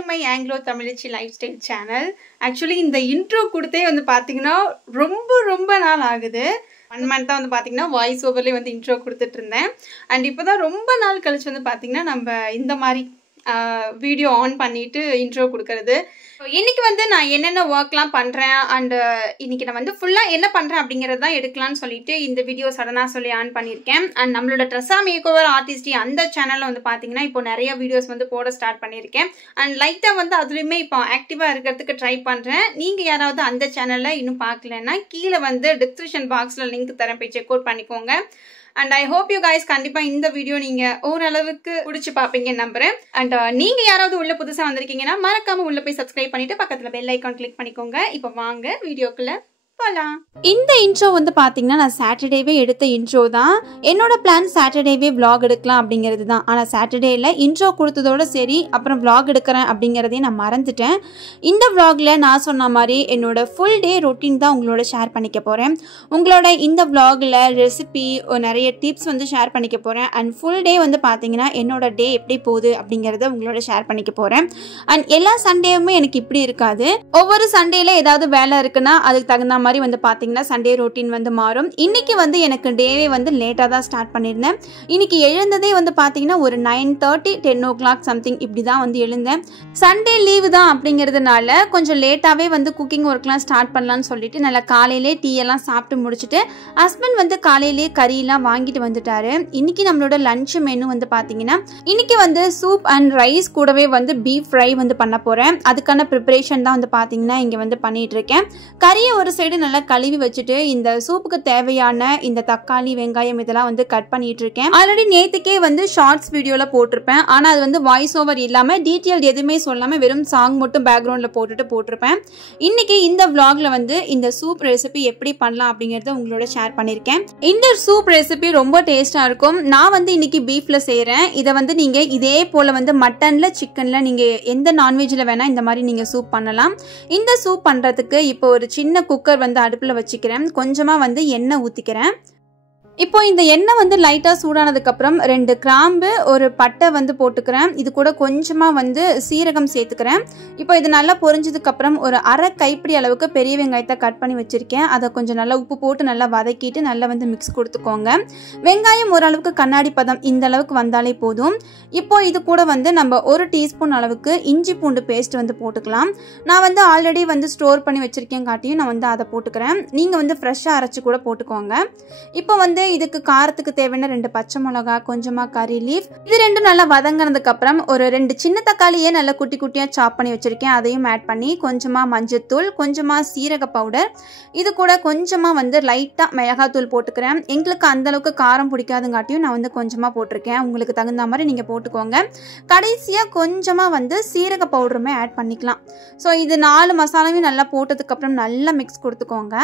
to my Anglo Tamilichi lifestyle channel. Actually இந்த intro கொடுத்தே வந்து பாத்தீங்கன்னா ரொம்ப நாள் ஆகுது. 1 month வந்து பாத்தீங்கன்னா வாய்ஸ் ஓவர்லயே வந்து intro கொடுத்துட்டு இருந்தேன். and இப்போதான் ரொம்ப நாள் கழிச்சு வந்து பாத்தீங்கன்னா நம்ம இந்த மாதிரி வீடியோ ஆன் பண்ணிட்டு intro கொடுக்கிறது. இன்னைக்கு வந்து நான் என்னென்ன வர்க்லாம் பண்றேன் and இன்னைக்கு நான் வந்து ஃபுல்லா என்ன பண்றேன் அப்படிங்கறத தான் எடுக்கலாம்னு சொல்லிட்டு இந்த வீடியோ சடனா சொல்லி ஆன் பண்ணிருக்கேன். and நம்மளோட ட்ரெஸ்ஸா மேக்ஓவர் ஆர்டிஸ்ட் அந்த சேனல்ல வந்து பாத்தீங்கன்னா இப்போ நிறைய வீடியோஸ் வந்து போட ஸ்டார்ட் பண்ணிருக்கேன். and லைட்டா வந்து அதுலயுமே இப்போ ஆக்டிவா இருக்கிறதுக்கு ட்ரை பண்றேன். நீங்க யாராவது அந்த சேனல்ல இன்னும் பார்க்கலன்னா கீழ வந்து டிஸ்கிரிப்ஷன் பாக்ஸ்ல லிங்க் தரேன், போய் செக் அவுட் பண்ணிக்கோங்க. and I hope you guys கண்டிப்பா இந்த வீடியோ நீங்க ஓரளவுக்கு பிடிச்சு பாப்பீங்கன்னு நம்புறேன். and நீங்க யாராவது உள்ள புதுசா வந்திருக்கீங்கன்னா மறக்காம உள்ள போய் சப்ஸ்கிரைப் பண்ணிட்டு பக்கத்துல பெல் ஐகான் கிளிக் பண்ணிக்கோங்க. இப்போ வாங்க வீடியோக்குள்ள போலாம். இந்த இன்ட்ரோ வந்து பாத்தீங்கன்னா நான் சாட்டர்டேவே எடுத்த இன்ட்ரோ தான். என்னோட பிளான் சாட்டர்டேவே vlog எடுக்கலாம் அப்படிங்கிறது தான். ஆனா சாட்டர்டேல இன்ட்ரோ கொடுத்ததோட சரி அப்புறம் vlog எடுக்கிறேன் அப்படிங்கறதையும் நான் மறந்துட்டேன். இந்த vlogல நான் சொன்ன மாதிரி என்னோட ஃபுல் டே ரொட்டீன் தான் உங்களோட ஷேர் பண்ணிக்க போறேன். உங்களோட இந்த vlogல ரெசிபி நிறைய டிப்ஸ் வந்து ஷேர் பண்ணிக்க போறேன். அண்ட் ஃபுல் டே வந்து பாத்தீங்கன்னா என்னோட டே எப்படி போகுது அப்படிங்கறத உங்களோட ஷேர் பண்ணிக்க போறேன். அண்ட் எல்லா சண்டேவுமே எனக்கு இப்படி இருக்காது. ஒவ்வொரு சண்டேல ஏதாவது வேலை இருக்குன்னா அதுக்கு தகுந்த மாதிரி வந்து பாத்தீங்கன்னா சண்டே ரொட்டீன் வந்து மாறும். இன்னைக்கு வந்து எனக்கு டேவே வந்து லேட்டா தான் ஸ்டார்ட் பண்ணிருந்தேன். இன்னைக்கு எழுந்ததே வந்து பாத்தீங்கன்னா ஒரு 9:30 10 o'clock சம்திங் இப்படிதான் வந்து எழுந்தேன். சண்டே லீவு தான் அப்படிங்கிறதுனால கொஞ்சம் லேட்டாவே வந்து குக்கிங் ஒர்க்லாம் ஸ்டார்ட் பண்ணலாம்னு சொல்லிட்டு நல்லா காலையிலே டீ எல்லாம் சாப்பிட்டு முடிச்சுட்டு ஹஸ்பண்ட் வந்து காலையிலே கறி எல்லாம் வாங்கிட்டு வந்துட்டாரு. இன்னைக்கு நம்மளோட லஞ்ச் மெனு வந்து பாத்தீங்கன்னா இன்னைக்கு வந்து சூப் அண்ட் ரைஸ் கூடவே வந்து பீஃப் ஃப்ரை வந்து பண்ண போறேன். அதுக்கான ப்ரிப்பரேஷன் தான் வந்து பாத்தீங்கன்னா இங்க வந்து பண்ணிட்டு இருக்கேன். கறியை ஒரு சைடு நல்லா கழுவி வச்சுட்டு இந்த சூப்புக்கு தேவையான இந்த தக்காளி வெங்காயம் இதெல்லாம் வந்து கட் பண்ணிட்டு இருக்கேன். ஆல்ரெடி நேத்துக்கே வந்து ஷார்ட்ஸ் வீடியோல போட்டிருப்பேன். ஆனா அது வந்து வாய்ஸ் ஓவர் இல்லாம டீட்டெயில் எதுவுமே சொல்லாம வெறும் சாங் மட்டும் பேக்ரவுண்ட்ல போட்டிருப்பேன். இன்னைக்கு இந்த vlogல வந்து இந்த சூப் ரெசிபி எப்படி பண்ணலாம் அப்படிங்கறத உங்களோட ஷேர் பண்ணிருக்கேன். இந்த சூப் ரெசிபி ரொம்ப டேஸ்டா இருக்கும். நான் வந்து இன்னைக்கு பீஃப்ல செய்யறேன். இதை வந்து நீங்க இதே போல வந்து மட்டன்ல சிக்கன்ல நீங்க எந்த நான்வெஜ்ல வேணா இந்த மாதிரி நீங்க சூப் பண்ணலாம். இந்த சூப் பண்றதுக்கு இப்போ ஒரு சின்ன குக்கர் வந்து அடுப்புல வச்சுக்கிறேன். கொஞ்சமா வந்து எண்ணெய் ஊத்திக்கிறேன். இப்போ இந்த எண்ணெய் வந்து லைட்டா சூடானதுக்கு அப்புறம் 2 கிராம்பு ஒரு பட்டை வந்து போட்டுக்கிறேன். இது கூட கொஞ்சமா வந்து சீரகம் சேர்த்துக்கிறேன். இப்போ இது நல்லா பொரிஞ்சதுக்கு அப்புறம் ஒரு அரை கைப்பிடி அளவுக்கு பெரிய வெங்காயத்தை கட் பண்ணி வச்சிருக்கேன். அதை கொஞ்சம் நல்லா உப்பு போட்டு நல்லா வதக்கிட்டு நல்லா வந்து மிக்ஸ் கொடுத்துக்கோங்க. வெங்காயம் ஓரளவுக்கு கண்ணாடி பதம் இந்த அளவுக்கு வந்தாலே போதும். இப்போ இது கூட வந்து நம்ம 1 டீஸ்பூன் அளவுக்கு இஞ்சி பூண்டு பேஸ்ட் வந்து போட்டுக்கலாம். நான் வந்து ஆல்ரெடி வந்து ஸ்டோர் பண்ணி வச்சிருக்கேன் காட்டியும் நான் வந்து அதை போட்டுக்கிறேன். நீங்க வந்து ஃப்ரெஷ்ஷா அரைச்சு கூட போட்டுக்கோங்க. இப்போ வந்து இதுக்கு காரத்துக்கு தேவையான 2 பச்சை மிளகா, கொஞ்சமா கறி லீஃப், இது ரெண்டும் நல்லா வதங்கினதுக்கு அப்புறம் ஒரு 2 சின்ன தக்காளியே நல்லா குட்டி குட்டியா சாப் பண்ணி வச்சிருக்கேன். அதையும் ஆட் பண்ணி கொஞ்சமா மஞ்சத்தூள், கொஞ்சமா சீரக பவுடர், இது கூட கொஞ்சமா வந்து லைட்டா மிளகாத்தூள் போட்டுக்கிறேன். எங்களுக்கு அந்த அளவுக்கு காரம் பிடிக்காதுங்காட்டியும் நான் வந்து கொஞ்சமா போட்டிருக்கேன். உங்களுக்கு தகுந்த மாதிரி நீங்க போட்டுக்கோங்க. கடைசியா கொஞ்சமா வந்து சீரக பவுடருமே ஆட் பண்ணிக்கலாம். ஸோ இது 4 மசாலாவையும் நல்லா போட்டதுக்கு அப்புறம் நல்லா மிக்ஸ் கொடுத்துக்கோங்க.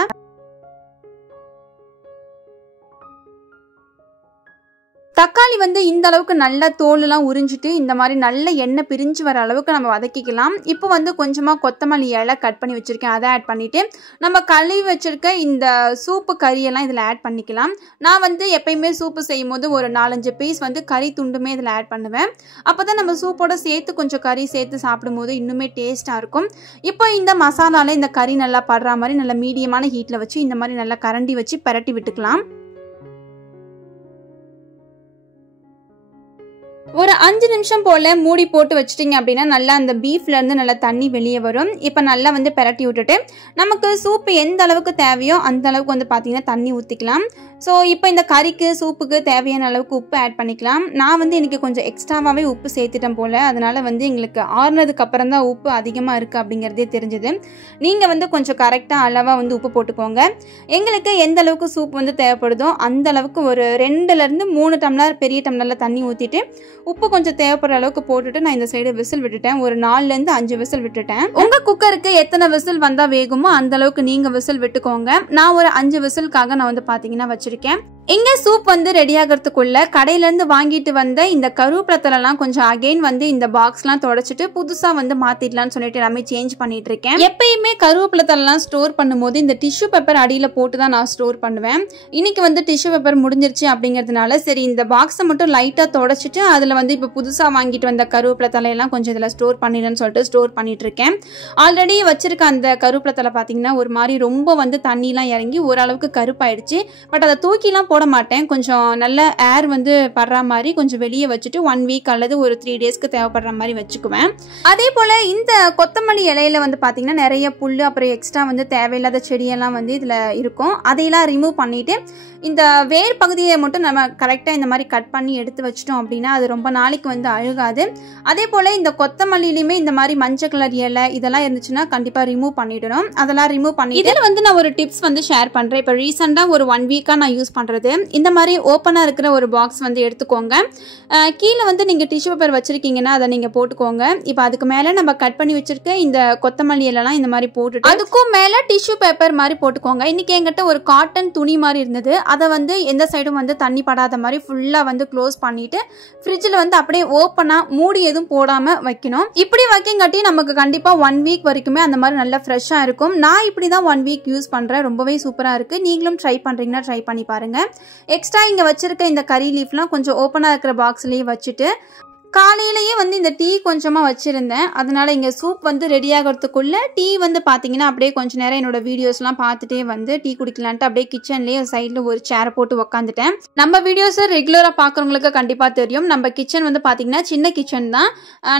தக்காளி வந்து இந்த அளவுக்கு நல்ல தோலெல்லாம் உறிஞ்சிட்டு இந்த மாதிரி நல்ல எண்ணெய் பிரிஞ்சு வர அளவுக்கு நம்ம வதக்கிக்கலாம். இப்போ வந்து கொஞ்சமா கொத்தமல்லி இலை கட் பண்ணி வச்சிருக்கேன், அதை ஆட் பண்ணிட்டு நம்ம கழுவி வச்சிருக்க இந்த சூப்பு கறியெல்லாம் இதில் ஆட் பண்ணிக்கலாம். நான் வந்து எப்பயுமே சூப்பு செய்யும் போது ஒரு 4-5 பீஸ் வந்து கறி துண்டுமே இதில் ஆட் பண்ணுவேன். அப்போதான் நம்ம சூப்போட சேர்த்து கொஞ்சம் கறி சேர்த்து சாப்பிடும்போது இன்னுமே டேஸ்டாக இருக்கும். இப்போ இந்த மசாலால இந்த கறி நல்லா படுற மாதிரி நல்லா மீடியமான ஹீட்டில் வச்சு இந்த மாதிரி நல்லா கரண்டி வச்சு பரட்டி விட்டுக்கலாம். ஒரு 5 நிமிஷம் போல மூடி போட்டு வச்சிட்டிங்க அப்படின்னா நல்லா அந்த பீஃப்ல இருந்து நல்லா தண்ணி வெளியே வரும். இப்போ நல்லா வந்து பெரட்டி விட்டுட்டு நமக்கு சூப்பு எந்த அளவுக்கு தேவையோ அந்த அளவுக்கு வந்து பார்த்தீங்கன்னா தண்ணி ஊற்றிக்கலாம். ஸோ இப்போ இந்த கறிக்கு சூப்புக்கு தேவையான அளவுக்கு உப்பு ஆட் பண்ணிக்கலாம். நான் வந்து எனக்கு கொஞ்சம் எக்ஸ்ட்ராவாகவே உப்பு சேர்த்துட்டேன் போல், அதனால வந்து எங்களுக்கு ஆறுனதுக்கு அப்புறம் தான் உப்பு அதிகமாக இருக்குது அப்படிங்கிறதே தெரிஞ்சுது. நீங்கள் வந்து கொஞ்சம் கரெக்டாக அளவாக வந்து உப்பு போட்டுக்கோங்க. எங்களுக்கு எந்த அளவுக்கு சூப் வந்து தேவைப்படுதோ அந்த அளவுக்கு ஒரு 2லேருந்து 3 டம்ளர் பெரிய டம்ளரில் தண்ணி ஊற்றிட்டு உப்பு கொஞ்சம் தேவைப்படுற அளவுக்கு போட்டுட்டு நான் இந்த சைடு விசில் விட்டுட்டேன். ஒரு 4லேருந்து 5 விசில் விட்டுட்டேன். உங்கள் குக்கருக்கு எத்தனை விசில் வந்தால் வேகுமோ அந்த அளவுக்கு நீங்கள் விசில் விட்டுக்கோங்க. நான் ஒரு 5 விசிலுக்காக நான் வந்து பார்த்தீங்கன்னா வச்சிருக்கேன். இங்கே சூப் வந்து ரெடி ஆகிறதுக்குள்ள கடையிலேருந்து வாங்கிட்டு வந்த இந்த கருவேப்பிலத்தெல்லாம் கொஞ்சம் அகைன் வந்து இந்த பாக்ஸ்லாம் தொடச்சிட்டு புதுசாக வந்து மாற்றிடலான்னு சொல்லிட்டு எல்லாமே சேஞ்ச் பண்ணிட்டு இருக்கேன். எப்பயுமே கருவேப்பிலத்தெல்லாம் ஸ்டோர் பண்ணும்போது இந்த டிஷ்யூ பேப்பர் அடியில் போட்டு தான் நான் ஸ்டோர் பண்ணுவேன். இன்னைக்கு வந்து டிஷ்யூ பேப்பர் முடிஞ்சிருச்சு அப்படிங்கிறதுனால சரி இந்த பாக்ஸை மட்டும் லைட்டாக தொடச்சிட்டு அதில் வந்து இப்போ புதுசாக வாங்கிட்டு வந்த கருவேப்பிலத்தலையெல்லாம் கொஞ்சம் இதில் ஸ்டோர் பண்ணிடலான்னு சொல்லிட்டு ஸ்டோர் பண்ணிட்டு இருக்கேன். ஆல்ரெடி வச்சிருக்க அந்த கருவேப்பிலத்தலை பார்த்தீங்கன்னா ஒரு மாதிரி ரொம்ப வந்து தண்ணிலாம் இறங்கி ஓரளவுக்கு கருப்பாயிடுச்சு. பட் அதை தூக்கிலாம் போட மாட்டேன். கொஞ்சம் நல்ல ஏர் வந்து படுற மாதிரி கொஞ்சம் வெளியே வச்சுட்டு 1 வீக் அல்லது ஒரு 3 டேஸ்க்கு தேவைப்படுற மாதிரி வச்சுக்குவேன். அதே போல் இந்த கொத்தமல்லி இலையில வந்து பார்த்தீங்கன்னா நிறைய புல் அப்புறம் எக்ஸ்ட்ரா வந்து தேவையில்லாத செடியெல்லாம் வந்து இதில் இருக்கும். அதையெல்லாம் ரிமூவ் பண்ணிவிட்டு இந்த வேர் பகுதியை மட்டும் நம்ம கரெக்டாக இந்த மாதிரி கட் பண்ணி எடுத்து வச்சிட்டோம் அப்படின்னா அது ரொம்ப நாளைக்கு வந்து அழுகாது. அதே போல் இந்த கொத்தமல்லிலையுமே இந்த மாதிரி மஞ்சள் கலர் இலை இதெல்லாம் இருந்துச்சுன்னா கண்டிப்பாக ரிமூவ் பண்ணிடணும். அதெல்லாம் ரிமூவ் பண்ணி இதில் வந்து நான் ஒரு டிப்ஸ் வந்து ஷேர் பண்ணுறேன். இப்போ ரீசெண்டாக ஒரு 1 வீக்காக நான் யூஸ் பண்ணுறது இந்த மாதிரி ஓப்பனாக இருக்கிற ஒரு பாக்ஸ் வந்து எடுத்துக்கோங்க. கீழே வந்து நீங்கள் டிஷ்யூ பேப்பர் வச்சுருக்கீங்கன்னா அதை நீங்கள் போட்டுக்கோங்க. இப்போ அதுக்கு மேலே நம்ம கட் பண்ணி வச்சுருக்க இந்த கொத்தமல்லி எல்லாம் இந்த மாதிரி போட்டுட்டு அதுக்கும் மேலே டிஷ்யூ பேப்பர் மாதிரி போட்டுக்கோங்க. இன்றைக்கி என்கிட்ட ஒரு காட்டன் துணி மாதிரி இருந்தது. அதை வந்து எந்த சைடும் வந்து தண்ணி படாத மாதிரி ஃபுல்லாக வந்து க்ளோஸ் பண்ணிவிட்டு ஃப்ரிட்ஜில் வந்து அப்படியே ஓப்பனாக மூடி எதுவும் போடாமல் வைக்கணும். இப்படி வைக்கங்காட்டி நமக்கு கண்டிப்பாக 1 வீக் வரைக்குமே அந்த மாதிரி நல்லா ஃப்ரெஷ்ஷாக இருக்கும். நான் இப்படி தான் 1 வீக் யூஸ் பண்ணுறேன். ரொம்பவே சூப்பராக இருக்குது. நீங்களும் ட்ரை பண்ணுறீங்கன்னா ட்ரை பண்ணி பாருங்கள். எக்ஸ்ட்ரா இங்கே வச்சுருக்க இந்த கறி லீஃப்லாம் கொஞ்சம் ஓப்பனாக இருக்கிற பாக்ஸ்லேயே வச்சுட்டு காலையிலேயே வந்து இந்த டீ கொஞ்சமாக வச்சுருந்தேன். அதனால் இங்கே சூப் வந்து ரெடி ஆகிறதுக்குள்ளே டீ வந்து பார்த்தீங்கன்னா அப்படியே கொஞ்சம் நேரம் என்னோட வீடியோஸ்லாம் பார்த்துட்டே வந்து டீ குடிக்கலான்ட்டு அப்படியே கிச்சன்லேயே சைடில் ஒரு சேரை போட்டு உக்காந்துட்டேன். நம்ம வீடியோஸை ரெகுலராக பார்க்குறவங்களுக்கு கண்டிப்பாக தெரியும். நம்ம கிச்சன் வந்து பார்த்தீங்கன்னா சின்ன கிச்சன் தான்.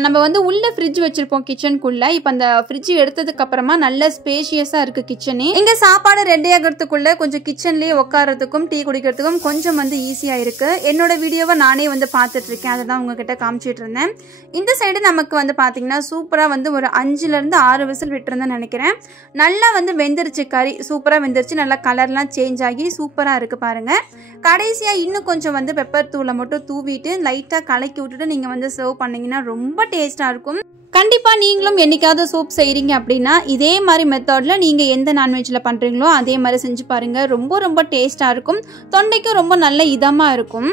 நம்ம வந்து உள்ளே ஃப்ரிட்ஜ் வச்சுருப்போம் கிச்சனுக்குள்ளே. இப்போ அந்த ஃப்ரிட்ஜ் எடுத்ததுக்கப்புறமா நல்ல ஸ்பேஷியஸாக இருக்குது கிச்சனே. இங்கே சாப்பாடு ரெடி ஆகிறதுக்குள்ளே கொஞ்சம் கிச்சன்லேயே உட்காரத்துக்கும் டீ குடிக்கிறதுக்கும் கொஞ்சம் வந்து ஈஸியாக இருக்குது. என்னோட வீடியோவை நானே வந்து பார்த்துட்ருக்கேன். அதை தான் உங்ககிட்ட காமிச்சிட்டு இருந்தேன். இந்த சைடு நமக்கு வந்து பார்த்தீங்கன்னா சூப்பராக வந்து ஒரு 5லேருந்து 6 விசில் விட்டுருந்தேன்னு நினைக்கிறேன். நல்லா வந்து வெந்துருச்சு. கறி சூப்பராக வெந்துருச்சு. நல்லா கலர்லாம் சேஞ்ச் ஆகி சூப்பராக இருக்குது பாருங்கள். கடைசியாக இன்னும் கொஞ்சம் வந்து பெப்பர் தூளை மட்டும் தூவிட்டு லைட்டாக கலக்கி விட்டுட்டு நீங்கள் வந்து சர்வ் பண்ணிங்கன்னா ரொம்ப டேஸ்ட்டாக இருக்கும். கண்டிப்பாக நீங்களும் என்னைக்காவது சூப் செய்கிறீங்க அப்படின்னா இதே மாதிரி மெத்தடில் நீங்கள் எந்த நான்வெஜ்ஜில் பண்ணுறீங்களோ அதே மாதிரி செஞ்சு பாருங்கள். ரொம்ப ரொம்ப டேஸ்ட்டாக இருக்கும். தொண்டைக்கும் ரொம்ப நல்ல இதமாக இருக்கும்.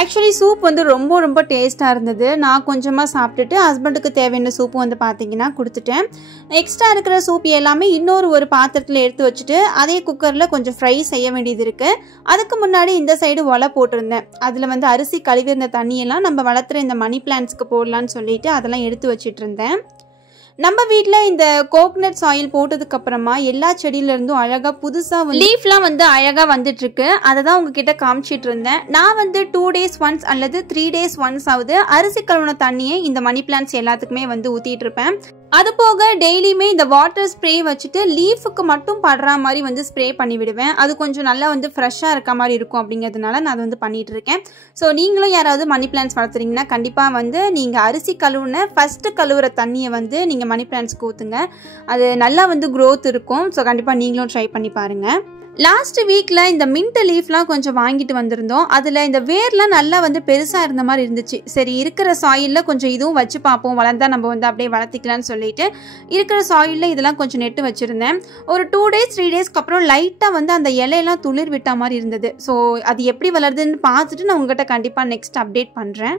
ஆக்சுவலி சூப் வந்து ரொம்ப ரொம்ப டேஸ்ட்டாக இருந்தது. நான் கொஞ்சமாக சாப்பிட்டுட்டு ஹஸ்பண்டுக்கு தேவையான சூப்பு வந்து பார்த்தீங்கன்னா கொடுத்துட்டேன். எக்ஸ்ட்ரா இருக்கிற சூப் எல்லாமே ஒரு பாத்திரத்தில் எடுத்து வச்சுட்டு அதே குக்கரில் கொஞ்சம் ஃப்ரை செய்ய வேண்டியது இருக்குது. அதுக்கு முன்னாடி இந்த சைடு ஒலை போட்டிருந்தேன். அதில் வந்து அரிசி கழுவி இருந்த தண்ணியெல்லாம் நம்ம வளர்த்துற இந்த மணி பிளான்ட்ஸ்க்கு போடலான்னு சொல்லிட்டு அதெல்லாம் எடுத்து வச்சுட்டு இருந்தேன். நம்ம வீட்டில் இந்த கோகனட் ஆயில் போட்டதுக்கப்புறமா எல்லா செடியிலேருந்தும் அழகாக புதுசாக லீஃப்லாம் வந்து அழகாக வந்துட்டுருக்கு. அதை தான் உங்ககிட்ட காமிச்சிட்டு இருந்தேன். நான் வந்து 2 days ஒன்ஸ் அல்லது 3 days ஒன்ஸ் ஆகுது அரிசி கழுவுன தண்ணியை இந்த மணி பிளான்ட்ஸ் எல்லாத்துக்குமே வந்து ஊற்றிட்டு இருப்பேன். அது போக டெய்லியுமே இந்த வாட்டர் ஸ்ப்ரே வச்சுட்டு லீஃபுக்கு மட்டும் படுற மாதிரி வந்து ஸ்ப்ரே பண்ணி விடுவேன். அது கொஞ்சம் நல்லா வந்து ஃப்ரெஷ்ஷாக இருக்க மாதிரி இருக்கும். அப்படிங்கிறதுனால நான் அதை வந்து பண்ணிட்டு இருக்கேன். ஸோ நீங்களும் யாராவது மணி பிளான்ட்ஸ் வளர்த்துறீங்கன்னா கண்டிப்பாக வந்து நீங்கள் அரிசி கழுவுன ஃபஸ்ட்டு கழுவுற தண்ணியை வந்து நீங்கள் மணி பிளான்ட்ஸ்க்கு ஊற்றுங்க. அது நல்லா வந்து க்ரோத் இருக்கும். ஸோ கண்டிப்பாக நீங்களும் ட்ரை பண்ணி பாருங்கள். லாஸ்ட் வீக்கில் இந்த மின்ட் லீஃப்லாம் கொஞ்சம் வாங்கிட்டு வந்திருந்தோம். அதில் இந்த வேர்லாம் நல்லா வந்து பெருசாக இருந்த மாதிரி இருந்துச்சு. சரி இருக்கிற சாயிலில் கொஞ்சம் இதுவும் வச்சு பார்ப்போம், வளர்ந்தால் நம்ம வந்து அப்படியே வளர்த்திக்கலான்னு சொல்லிட்டு இருக்கிற சாயிலில் இதெல்லாம் கொஞ்சம் நெட்டு வச்சுருந்தேன். ஒரு 2 days 3 daysக்கு அப்புறம் லைட்டாக வந்து அந்த இலையெல்லாம் துளிர் விட்ட மாதிரி இருந்தது. ஸோ அது எப்படி வளருதுன்னு பார்த்துட்டு நான் உங்கள்கிட்ட கண்டிப்பாக நெக்ஸ்ட் அப்டேட் பண்ணுறேன்.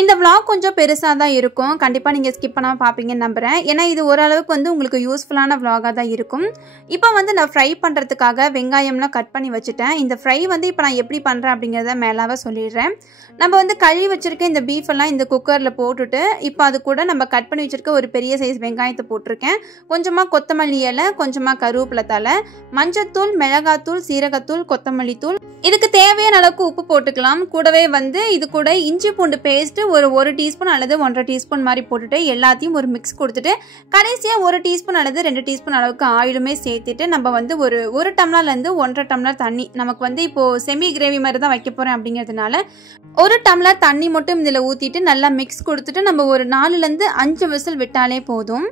இந்த vlog கொஞ்சம் பெருசாக தான் இருக்கும். கண்டிப்பாக நீங்கள் ஸ்கிப் பண்ணாமல் பார்ப்பீங்கன்னு நம்புகிறேன். ஏன்னா இது ஓரளவுக்கு வந்து உங்களுக்கு யூஸ்ஃபுல்லான vlog-ஆக தான் இருக்கும். இப்போ வந்து நான் ஃப்ரை பண்ணுறதுக்காக வெங்காயம்லாம் கட் பண்ணி வச்சுட்டேன். இந்த ஃப்ரை வந்து இப்போ நான் எப்படி பண்ணுறேன் அப்படிங்கிறத மேலாக சொல்லிடுறேன். நம்ம வந்து கழுவி வச்சுருக்க இந்த பீஃபெல்லாம் இந்த குக்கரில் போட்டுட்டு இப்போ அது கூட நம்ம கட் பண்ணி வச்சுருக்க ஒரு பெரிய சைஸ் வெங்காயத்தை போட்டிருக்கேன். கொஞ்சமாக கொத்தமல்லி இலை, கொஞ்சமாக கருவேப்பிலை தழை, மஞ்சத்தூள், மிளகாத்தூள், சீரகத்தூள், கொத்தமல்லி தூள், இதுக்கு தேவையான அளவுக்கு உப்பு போட்டுக்கலாம். கூடவே வந்து இது கூட இஞ்சி பூண்டு பேஸ்ட்டு ஒரு டீஸ்பூன் அல்லது 1.5 டீஸ்பூன் மாதிரி போட்டுட்டு எல்லாத்தையும் ஒரு மிக்ஸ் கொடுத்துட்டு கடைசியாக 1 டீஸ்பூன் அல்லது 2 டீஸ்பூன் அளவுக்கு ஆயிலுமே சேர்த்துட்டு நம்ம வந்து ஒரு டம்ளர்லேருந்து 1.5 டம்ளர் தண்ணி, நமக்கு வந்து இப்போது செமி கிரேவி மாதிரி தான் வைக்க போகிறேன் அப்படிங்கிறதுனால 1 டம்ளர் தண்ணி மட்டும் இதில் ஊற்றிட்டு நல்லா மிக்ஸ் கொடுத்துட்டு நம்ம ஒரு 4லேருந்து 5 விசில் விட்டாலே போதும்.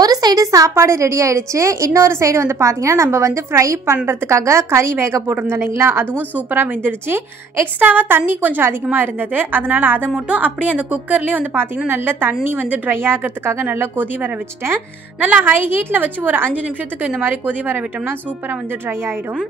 ஒரு சைடு சாப்பாடு ரெடி ஆயிடுச்சு. இன்னொரு சைடு வந்து பார்த்தீங்கன்னா நம்ம வந்து ஃப்ரை பண்ணுறதுக்காக கறி வேக போட்டிருந்தோம் இல்லைங்களா, அதுவும் சூப்பராக வெந்துடுச்சு. எக்ஸ்ட்ராவாக தண்ணி கொஞ்சம் அதிகமாக இருந்தது, அதனால் அதை மட்டும் அப்படியே அந்த குக்கர்லேயே வந்து பார்த்தீங்கன்னா நல்லா தண்ணி வந்து ட்ரை ஆகிறதுக்காக நல்லா கொதி வர வச்சுட்டேன். நல்லா ஹை ஹீட்டில் வச்சு ஒரு 5 நிமிஷத்துக்கு இந்த மாதிரி கொதி வர விட்டோம்னா சூப்பராக வந்து ட்ரை ஆகிடும்.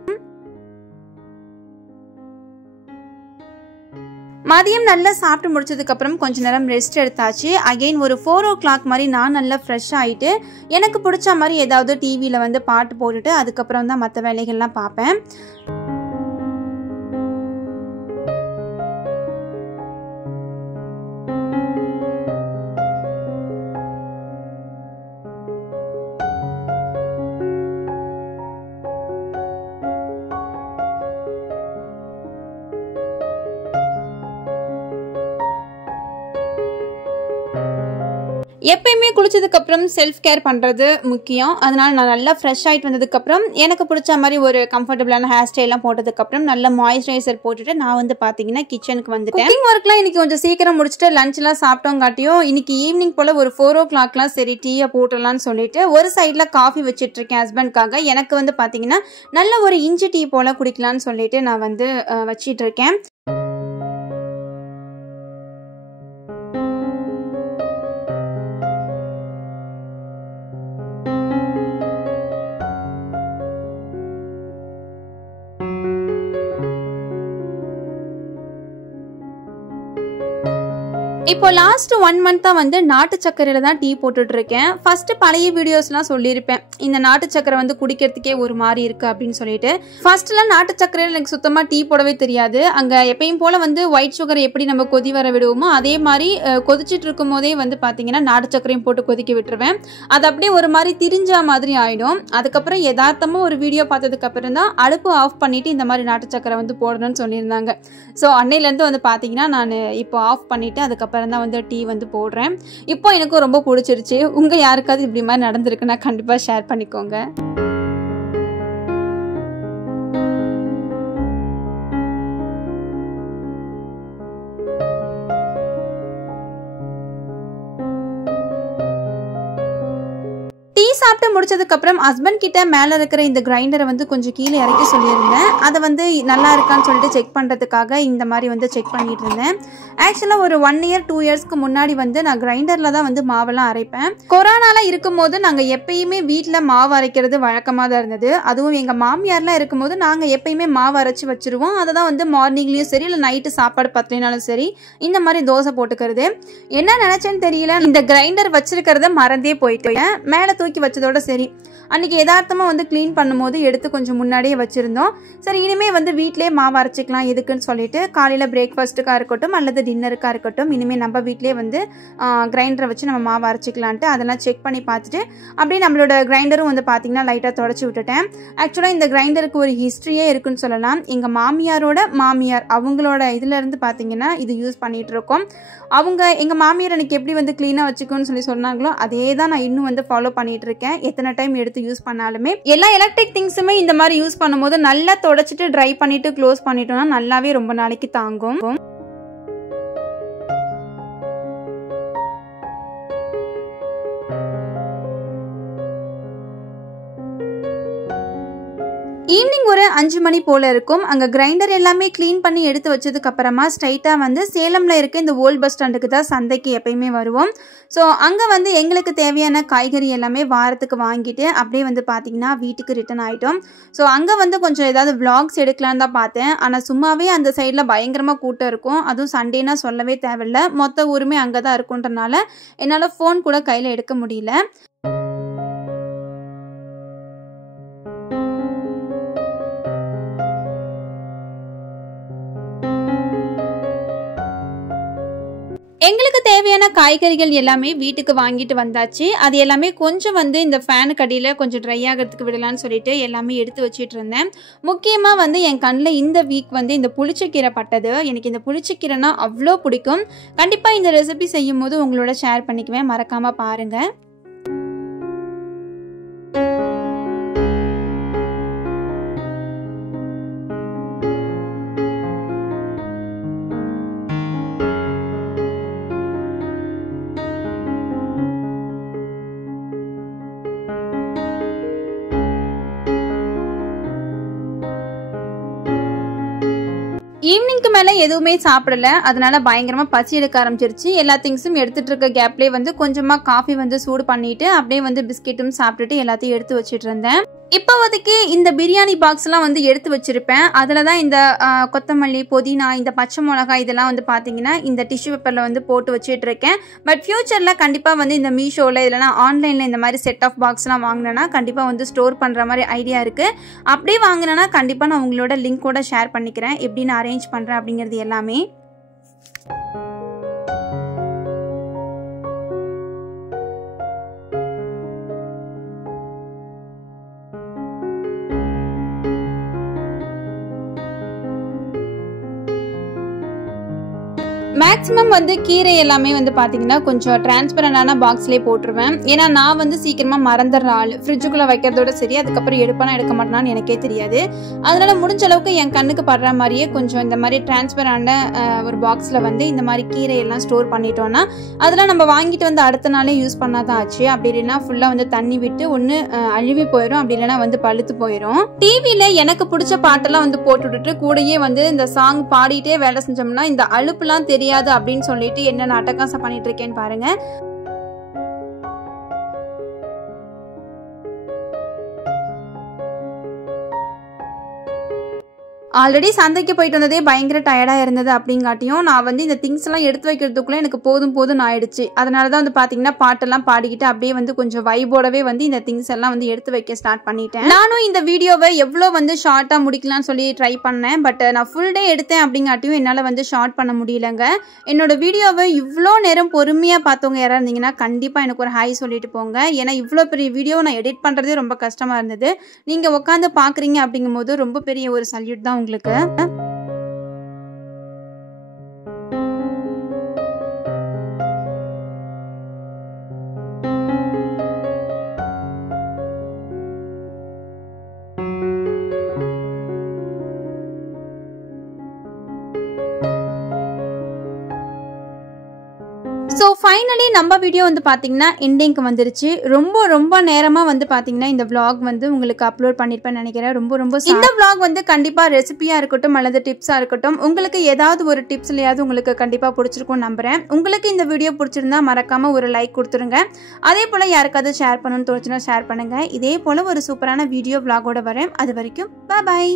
மதியம் நல்லா சாப்பிட்டு முடிச்சதுக்கப்புறம் கொஞ்சம் நேரம் ரெஸ்ட் எடுத்தாச்சு. அகெயின் ஒரு 4 o'clock மாதிரி நான் நல்லா ஃப்ரெஷ் ஆகிட்டு எனக்கு பிடிச்ச மாதிரி ஏதாவது டிவியில் வந்து பாட்டு போட்டுட்டு அதுக்கப்புறம் தான் மற்ற வேலைகள்லாம் பார்ப்பேன். எப்பயுமே குளிச்சதுக்கப்புறம் செல்ஃப் கேர் பண்ணுறது முக்கியம். அதனால் நான் நல்லா ஃப்ரெஷ் ஆகிட்டு வந்ததுக்கப்புறம் எனக்கு பிடிச்ச மாதிரி ஒரு கம்ஃபர்டபுளான ஹேர் ஸ்டைலாம் போட்டதுக்கப்புறம் நல்லா மாய்ஸ்சரைசர் போட்டுட்டு நான் வந்து பார்த்தீங்கன்னா கிச்சனுக்கு வந்துட்டேன். குக்கிங் ஒர்க்லாம் இன்றைக்கி கொஞ்சம் சீக்கிரம் முடிச்சுட்டு லஞ்செலாம் சாப்பிட்டோங்காட்டியும் இன்றைக்கி ஈவினிங் போல் ஒரு 4 o'clockலாம் சரி டீயை போட்டுடலான்னு சொல்லிட்டு ஒரு சைடில் காஃபி வச்சிட்ருக்கேன் ஹஸ்பண்ட்காக. எனக்கு வந்து பார்த்தீங்கன்னா நல்ல ஒரு இஞ்சி டீ போல் குடிக்கலான்னு சொல்லிட்டு நான் வந்து வச்சிட்ருக்கேன். இப்போ லாஸ்ட் 1 மந்த்தாக வந்து நாட்டு சக்கரையில் தான் டீ போட்டுட்ருக்கேன். ஃபஸ்ட்டு பழைய வீடியோஸ்லாம் சொல்லியிருப்பேன் இந்த நாட்டு சக்கரை வந்து குடிக்கிறதுக்கே ஒரு மாதிரி இருக்குது அப்படின்னு சொல்லிட்டு. ஃபஸ்ட்டுலாம் நாட்டு சக்கரையில் எனக்கு சுத்தமாக டீ போடவே தெரியாது. அங்கே எப்பயும் போல் வந்து ஒயிட் சுகர் எப்படி நம்ம கொதி வர விடுவோமோ அதே மாதிரி கொதிச்சிட்டு இருக்கும் போதே வந்து பார்த்தீங்கன்னா நாட்டு சக்கரையும் போட்டு கொதிக்க விட்டுருவேன். அது அப்படியே ஒரு மாதிரி திரிஞ்சா மாதிரி ஆகிடும். அதுக்கப்புறம் யதார்த்தமாக ஒரு வீடியோ பார்த்ததுக்கப்புறம் தான் அடுப்பு ஆஃப் பண்ணிவிட்டு இந்த மாதிரி நாட்டு சக்கரை வந்து போடணும்னு சொல்லியிருந்தாங்க. ஸோ அன்னையிலேருந்து வந்து பார்த்தீங்கன்னா நான் இப்போ ஆஃப் பண்ணிவிட்டு அதுக்கப்புறம் தான் வந்து டீ வந்து போடுறேன். இப்போ எனக்கும் ரொம்ப பிடிச்சிருச்சு. உங்கள் யாருக்காவது இப்படி மாதிரி நடந்திருக்குன்னா கண்டிப்பாக ஷேர் பண்ணிக்கோங்க. சாப்பிட்டு முடிச்சதுக்கப்புறம் ஹஸ்பண்ட் கிட்ட மேலே இருக்கிற இந்த கிரைண்டரை வந்து கொஞ்சம் கீழே இறக்கி சொல்லியிருந்தேன். அதை வந்து நல்லா இருக்கான்னு சொல்லிட்டு செக் பண்ணுறதுக்காக இந்த மாதிரி வந்து செக் பண்ணிட்டு இருந்தேன். ஆக்சுவலாக ஒரு 1 year 2 yearsக்கு முன்னாடி வந்து நான் கிரைண்டரில் தான் வந்து மாவெல்லாம் அரைப்பேன். கொரோனாலாம் இருக்கும்போது நாங்கள் எப்பயுமே வீட்டில் மாவு அரைக்கிறது வழக்கமாக தான் இருந்தது. அதுவும் எங்கள் மாமியார்லாம் இருக்கும்போது நாங்கள் எப்பயுமே மாவு அரைச்சி வச்சுருவோம். அதை தான் வந்து மார்னிங்லேயும் சரி இல்லை நைட்டு சாப்பாடு பத்தலைனாலும் சரி இந்த மாதிரி தோசை போட்டுக்கிறது. என்ன நினச்சேன்னு தெரியல, இந்த கிரைண்டர் வச்சிருக்கிறத மறந்தே போயிட்டேன். மேலே தூக்கி வச்சதோட சரி அன்றைக்கி யதார்த்தமாக வந்து க்ளீன் பண்ணும்போது எடுத்து கொஞ்சம் முன்னாடியே வச்சுருந்தோம். சரி இனிமேல் வந்து வீட்டிலே மாவு அரைச்சிக்கலாம் எதுக்குன்னு சொல்லிட்டு காலையில் பிரேக்ஃபாஸ்ட்டுக்காக இருக்கட்டும் அல்லது டின்னருக்காக இருக்கட்டும் இனிமேல் நம்ம வீட்டிலே வந்து கிரைண்டரை வச்சு நம்ம மாவு அரைச்சிக்கலான்ட்டு அதெல்லாம் செக் பண்ணி பார்த்துட்டு அப்படியே நம்மளோட கிரைண்டரும் வந்து பார்த்திங்கன்னா லைட்டாக தொடச்சி விட்டுட்டேன். ஆக்சுவலாக இந்த கிரைண்டருக்கு ஒரு ஹிஸ்ட்ரியே இருக்குன்னு சொல்லலாம். எங்கள் மாமியாரோட மாமியார் அவங்களோட இதுலேருந்து பார்த்திங்கன்னா இது யூஸ் பண்ணிகிட்ருக்கோம். எங்கள் மாமியார் எனக்கு எப்படி வந்து க்ளீனாக வச்சுக்கோன்னு சொல்லி சொன்னாங்களோ அதே தான் நான் இன்னும் வந்து ஃபாலோ பண்ணிகிட்டு இருக்கேன். எத்தனை டைம் எடுத்து யூஸ் பண்ணாலுமே எல்லா எலக்ட்ரிக் திங்ஸுமே இந்த மாதிரி யூஸ் பண்ணும்போது நல்லா தொடச்சிட்டு ட்ரை பண்ணிட்டு க்ளோஸ் பண்ணிட்டோம்னா நல்லாவே ரொம்ப நாளைக்கு தாங்கும். ஈவினிங் ஒரு 5 மணி போல் இருக்கும். அங்கே கிரைண்டர் எல்லாமே க்ளீன் பண்ணி எடுத்து வச்சதுக்கப்புறமா ஸ்ட்ரைட்டாக வந்து சேலமில் இருக்க இந்த ஓல்ட் பஸ் ஸ்டாண்டுக்கு தான் சந்தைக்கு எப்பயுமே வருவோம். ஸோ அங்கே வந்து எங்களுக்கு தேவையான காய்கறி எல்லாமே வாரத்துக்கு வாங்கிட்டு அப்படியே வந்து பார்த்திங்கன்னா வீட்டுக்கு ரிட்டன் ஆகிட்டோம். ஸோ அங்கே வந்து கொஞ்சம் ஏதாவது விளாக்ஸ் எடுக்கலான்னு தான் பார்த்தேன். ஆனால் சும்மாவே அந்த சைடில் பயங்கரமாக கூட்டம் இருக்கும். அதுவும் சண்டேனா சொல்லவே தேவையில்லை. மொத்த ஊருமே அங்கே தான் இருக்குன்றனால என்னால் ஃபோன் கூட கையில் எடுக்க முடியல. எங்களுக்கு தேவையான காய்கறிகள் எல்லாமே வீட்டுக்கு வாங்கிட்டு வந்தாச்சு. அது எல்லாமே கொஞ்சம் வந்து இந்த ஃபேனுக்கு அடியில் கொஞ்சம் ட்ரை ஆகிறதுக்கு விடலான்னு சொல்லிட்டு எல்லாமே எடுத்து வச்சுட்டு இருந்தேன். முக்கியமாக வந்து என் கண்ணில் இந்த வீக் வந்து இந்த புளிச்சக்கீரை பட்டது. எனக்கு இந்த புளிச்சக்கீரைனா அவ்வளோ பிடிக்கும். கண்டிப்பாக இந்த ரெசிபி செய்யும் போது உங்களோட ஷேர் பண்ணிக்குவேன், மறக்காமல் பாருங்கள். ஈவினிங்க்கு மேலே எதுவுமே சாப்பிடல, அதனால பயங்கரமாக பசி எடுக்க ஆரம்பிச்சிருச்சு. எல்லா திங்ஸும் எடுத்துகிட்டு இருக்க கேப்லேயே வந்து கொஞ்சமாக காஃபி வந்து சூடு பண்ணிவிட்டு அப்படியே வந்து பிஸ்கெட்டும் சாப்பிட்டுட்டு எல்லாத்தையும் எடுத்து வச்சுட்டு இருந்தேன். இப்போதைக்கு இந்த பிரியாணி பாக்ஸ்லாம் வந்து எடுத்து வச்சுருப்பேன். அதில் தான் இந்த கொத்தமல்லி, புதினா, இந்த பச்சை மிளகாய் இதெல்லாம் வந்து பார்த்தீங்கன்னா இந்த டிஷ்யூ பேப்பரில் வந்து போட்டு வச்சுட்ருக்கேன். பட் ஃப்யூச்சரில் கண்டிப்பாக வந்து இந்த மீஷோவில் இல்லைனா ஆன்லைனில் இந்த மாதிரி செட் ஆஃப் பாக்ஸ்லாம் வாங்கினேன்னா கண்டிப்பாக வந்து ஸ்டோர் பண்ணுற மாதிரி ஐடியா இருக்குது. அப்படியே வாங்கினேன்னா கண்டிப்பாக நான் உங்களோட லிங்க் கூட ஷேர் பண்ணிக்கிறேன், எப்படி நான் அரேஞ்ச் பண்ணுறேன் அப்படிங்கிறது எல்லாமே. மேக்ஸிமம் வந்து கீரை எல்லாமே வந்து பார்த்தீங்கன்னா கொஞ்சம் டிரான்ஸ்பரண்டான பாக்ஸ்லேயே போட்டுருவேன். ஏன்னா நான் வந்து சீக்கிரமாக மறந்துடுற ஆள். ஃப்ரிட்ஜுக்குள்ளே வைக்கிறதோட சரி, அதுக்கப்புறம் எடுப்பானா எடுக்க மாட்டேனான்னு எனக்கே தெரியாது. அதனால் முடிஞ்ச அளவுக்கு என் கண்ணுக்கு படுற மாதிரியே கொஞ்சம் இந்த மாதிரி டிரான்ஸ்பரண்டான ஒரு பாக்ஸில் வந்து இந்த மாதிரி கீரையெல்லாம் ஸ்டோர் பண்ணிட்டோன்னா அதெல்லாம் நம்ம வாங்கிட்டு வந்து அடுத்த நாளே யூஸ் பண்ணால் தான் ஆச்சு. அப்படி இல்லைன்னா ஃபுல்லாக வந்து தண்ணி விட்டு ஒன்று அழுவி போயிடும், அப்படி இல்லைன்னா வந்து பழுத்து போயிடும். டிவியில் எனக்கு பிடிச்ச பாட்டெல்லாம் வந்து போட்டு விட்டுட்டு கூடயே வந்து இந்த சாங் பாடிட்டே வேலை செஞ்சோம்னா இந்த அலுப்புலாம் தெரியாது அப்படின்னு சொல்லிட்டு என்ன நாட்டகாசம் பண்ணிட்டு இருக்கேன்னு பாருங்க. ஆல்ரெடி சந்தைக்கு போயிட்டு வந்ததே பயங்கர டயர்டாக இருந்தது அப்படிங்காட்டியும் நான் வந்து இந்த திங்ஸ் எல்லாம் எடுத்து வைக்கிறதுக்குள்ளே எனக்கு போதும் ஆயிடுச்சு. அதனால தான் வந்து பார்த்தீங்கன்னா பாட்டெல்லாம் பாடிக்கிட்டு அப்படியே வந்து கொஞ்சம் வைபோடவே வந்து இந்த திங்ஸ் எல்லாம் வந்து எடுத்து வைக்க ஸ்டார்ட் பண்ணிட்டேன். நானும் இந்த வீடியோவை எவ்வளோ வந்து ஷார்ட்டாக முடிக்கலாம்னு சொல்லி ட்ரை பண்ணேன். பட் நான் ஃபுல் டே எடுத்தேன் அப்படிங்காட்டியும் என்னால் வந்து ஷார்ட் பண்ண முடியலங்க. என்னோட வீடியோவை இவ்வளோ நேரம் பொறுமையாக பார்த்தவங்க யாராவது இருந்தீங்கன்னா கண்டிப்பாக எனக்கு ஒரு ஹாய் சொல்லிட்டு போங்க. ஏன்னா இவ்வளோ பெரிய வீடியோ நான் எடிட் பண்ணுறதே ரொம்ப கஷ்டமாக இருந்தது. நீங்கள் உட்காந்து பார்க்குறீங்க அப்படிங்கும்போது ரொம்ப பெரிய ஒரு சல்யூட் தான் உங்களுக்கு. ஸோ ஃபைனலி நம்ம வீடியோ வந்து பார்த்தீங்கன்னா எண்டிங்க்கு வந்துருச்சு. ரொம்ப நேரமாக வந்து பார்த்தீங்கன்னா இந்த vlog வந்து உங்களுக்கு அப்லோட் பண்ணியிருப்பேன்னு நினைக்கிறேன். ரொம்ப இந்த vlog வந்து கண்டிப்பாக ரெசிபியாக இருக்கட்டும் அல்லது டிப்ஸாக இருக்கட்டும், உங்களுக்கு ஏதாவது ஒரு டிப்ஸ்லையாவது உங்களுக்கு கண்டிப்பாக பிடிச்சிருக்கும்னு நம்புகிறேன். உங்களுக்கு இந்த வீடியோ பிடிச்சிருந்தா மறக்காமல் ஒரு லைக் கொடுத்துருங்க. அதே போல் யாருக்காவது ஷேர் பண்ணணும்னு தோணுச்சுன்னா ஷேர் பண்ணுங்கள். இதே போல் ஒரு சூப்பரான வீடியோ vlog-ஓட வரேன். அது வரைக்கும் பாய்.